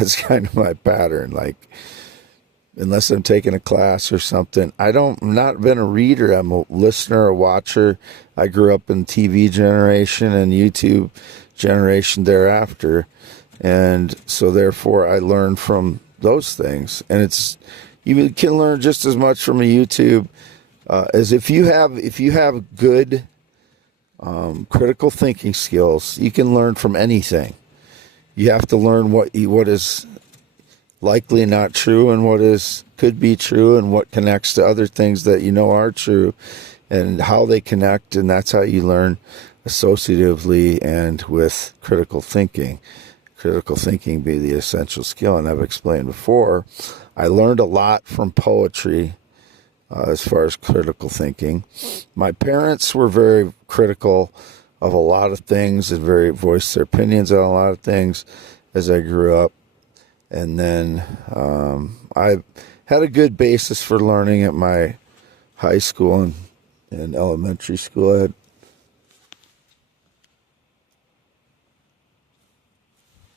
That's kind of my pattern. Like, unless I'm taking a class or something, I'm not been a reader. I'm a listener, a watcher. I grew up in TV generation and YouTube generation thereafter. And so therefore I learn from those things. And you can learn just as much from a YouTube as if you have good critical thinking skills, you can learn from anything. You have to learn what is likely not true and what could be true and what connects to other things that you know are true and how they connect, and that's how you learn associatively and with critical thinking. Critical thinking be the essential skill, and I've explained before, I learned a lot from poetry as far as critical thinking. My parents were very critical of a lot of things and very voiced their opinions on a lot of things as I grew up. And then I had a good basis for learning at my high school and elementary school. I had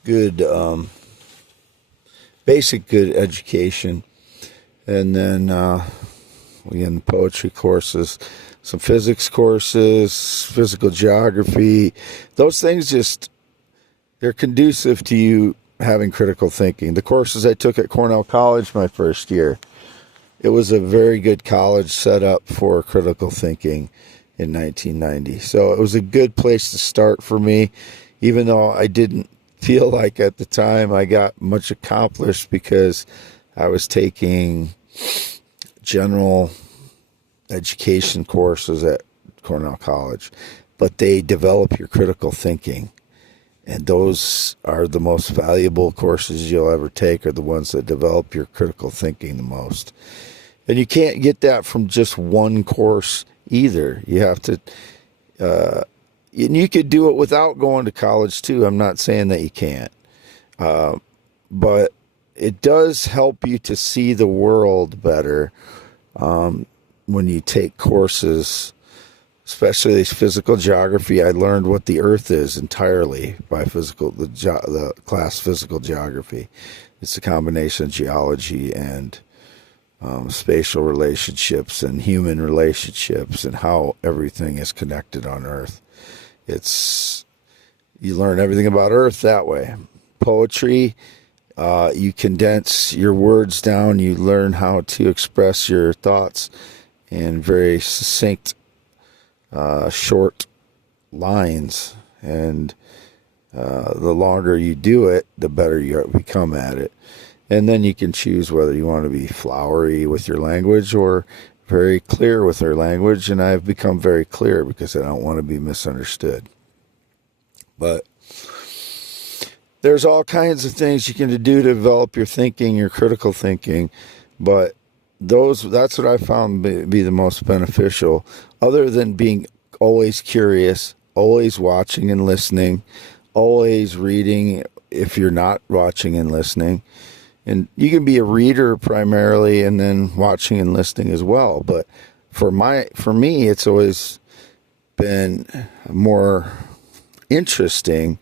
good, basic good education. And then again, poetry courses, some physics courses, physical geography. Those things they're conducive to you having critical thinking. The courses I took at Cornell College my first year, it was a very good college set up for critical thinking in 1990. So it was a good place to start for me, even though I didn't feel like at the time I got much accomplished because I was taking general education courses at Cornell College, but they develop your critical thinking. And those are the most valuable courses you'll ever take, are the ones that develop your critical thinking the most. And you can't get that from just one course either. You have to, and you could do it without going to college too. I'm not saying that you can't. But it does help you to see the world better when you take courses, especially physical geography. I learned what the Earth is entirely by the class physical geography. It's a combination of geology and spatial relationships and human relationships and how everything is connected on Earth. You learn everything about Earth that way. Poetry, you condense your words down. You learn how to express your thoughts in very succinct, short lines. And the longer you do it, the better you become at it. And then you can choose whether you want to be flowery with your language or very clear with your language. And I've become very clear because I don't want to be misunderstood. But there's all kinds of things you can do to develop your thinking, your critical thinking. But that's what I found be the most beneficial, other than being always curious, always watching and listening, always reading if you're not watching and listening. And you can be a reader primarily and then watching and listening as well. But for me, it's always been more interesting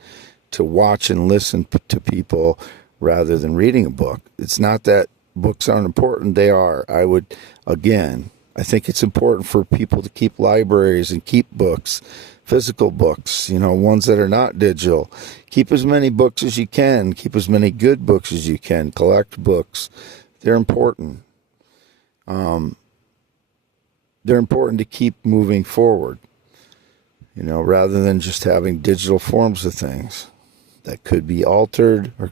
to watch and listen to people rather than reading a book. It's not that books aren't important. They are. I think it's important for people to keep libraries and keep books, physical books, ones that are not digital. Keep as many books as you can. Keep as many good books as you can. Collect books. They're important. They're important to keep moving forward, rather than just having digital forms of things that could be altered or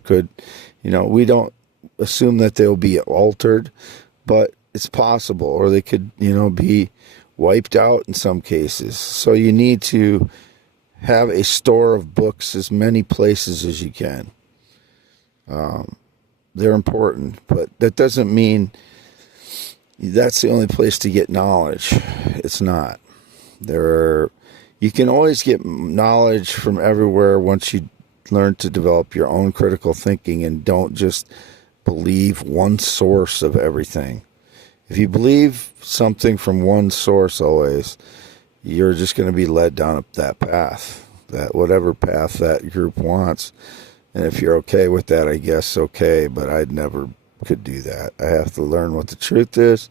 we don't assume that they'll be altered, but it's possible, or they could, be wiped out in some cases. So you need to have a store of books as many places as you can. They're important, but that doesn't mean that's the only place to get knowledge. It's not. You can always get knowledge from everywhere once you learn to develop your own critical thinking and don't just believe one source of everything. If you believe something from one source always, you're just going to be led down that path, that whatever path that group wants. And if you're okay with that, I guess okay, but I never could do that. I have to learn what the truth is,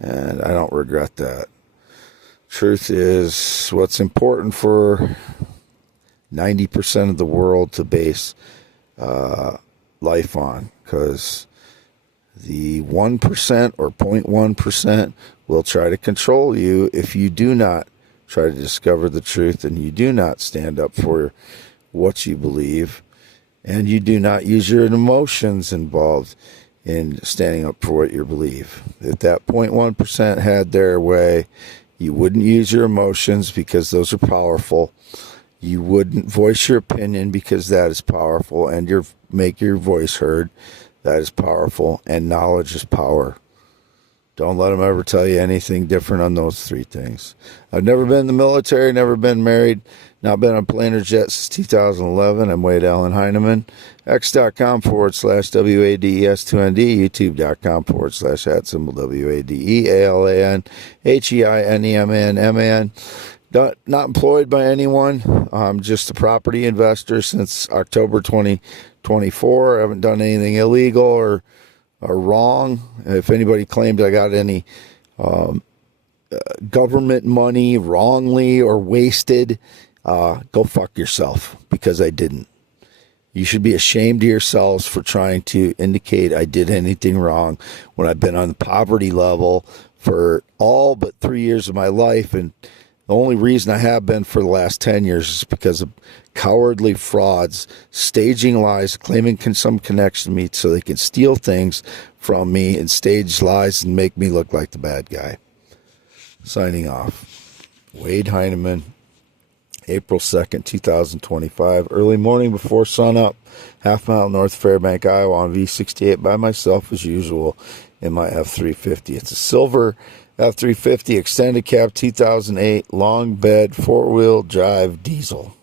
and I don't regret that. Truth is what's important for 90% of the world to base life on, because the 1% or 0.1% will try to control you if you do not try to discover the truth and you do not stand up for what you believe and you do not use your emotions involved in standing up for what you believe. If that 0.1% had their way, you wouldn't use your emotions because those are powerful. You wouldn't voice your opinion because that is powerful, and make your voice heard. That is powerful, and knowledge is power. Don't let them ever tell you anything different on those three things. I've never been in the military, never been married, not been on a plane or jet since 2011. I'm Wade Allen Heineman. X.com/WADES2ND, YouTube.com/@WADEALANHEINEMAN. Not employed by anyone. I'm just a property investor since October 2024. I haven't done anything illegal or wrong. If anybody claimed I got any government money wrongly or wasted, go fuck yourself, because I didn't. You should be ashamed of yourselves for trying to indicate I did anything wrong when I've been on the poverty level for all but 3 years of my life, and the only reason I have been for the last 10 years is because of cowardly frauds, staging lies, claiming some connection to me so they can steal things from me and stage lies and make me look like the bad guy. Signing off. Wade Heineman, April 2nd, 2025. Early morning before sunup, half mile north of Fairbank, Iowa on V68 by myself as usual in my F350. It's a silver F350 extended cab 2008 long bed 4-wheel drive diesel.